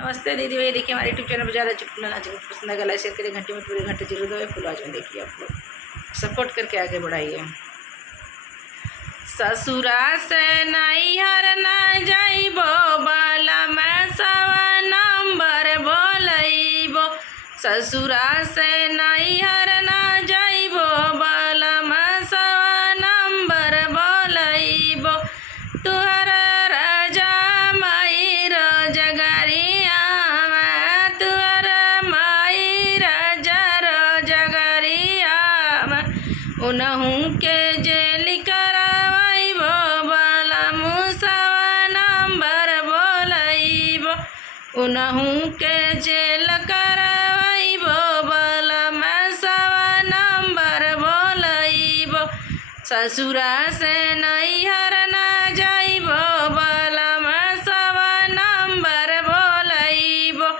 नमस्ते दीदी भाई, देखिए हमारे यूट्यूब चैनल पर ज़्यादा चुटकुला ना चुटकुला पसंद आएगा लाइक शेयर करिए, घंटे में पूरे घंटे जरूर दो फुल आज में देखिए आप लोग सपोर्ट करके आगे बढ़ाइए। ससुरा से नैहर न जाइबो बाला मैं सवा नंबर बोलैबो। ससुरा से नैहर न जाइबो बाला मैं सवा नंबर बोलैबो। तुहर राजा माई रोजगारिया में, तुहर माई राजा रोजगारिया में, उनहू के जेल करवाइबो बाला मुसवा नंबर बोलैबो। उनहू के जेल करवाइबो बाला मैं सवा नंबर बोलैबो। ससुरा से नैहर न जाइबो बाला मैं सवा नंबर बोलैबो।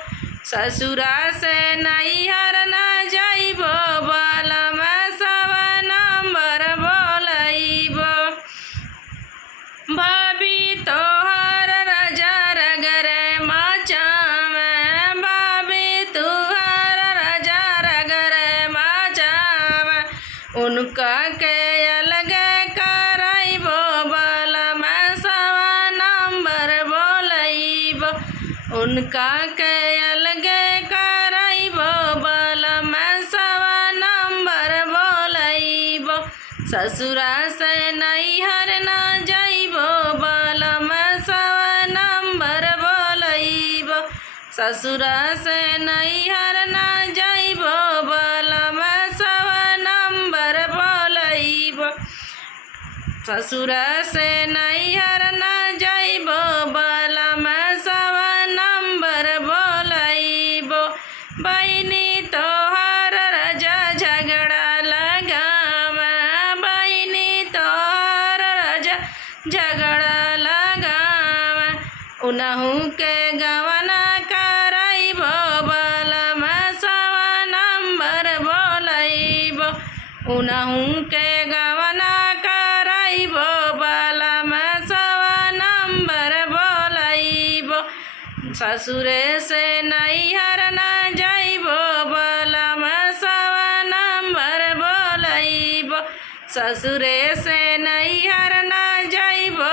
ससुरा से नैहर न जाइबो बाला मैं सवा नंबर बोलैबो। भाभी तोहर राजा रगरे माचा में, भाभी तुहर राजा रगरे माचा में, उनका के अलग करैबो बाला मैं सवा नंबर बोलैबो। उनका के अलग करैबो बाला मैं सवा नंबर बोलैबो। ससुरा से नैहर न जाइबो बाला मैं सवा नंबर बोलैबो। ससुरा से नैहर न जाइबो बाला मैं सवा नंबर बोलैबो। ससुरा से नैहर न जाइबो बाला मैं सवा नंबर बोलैबो। बहिनी तोहर राजा झगड़ा लगावे, बहिनी तोहर राजा झगड़ा लगावे, उनहू के गवना करैबो बाला मैं सवा नंबर बोलैबो। उनहू के गवना करैबो बाला मैं सवा नंबर बोलैबो। ससुरे से नैहर न जाइबो बाला मैं सवा नंबर बोलैबो। ससुरे से नैहर न जाइबो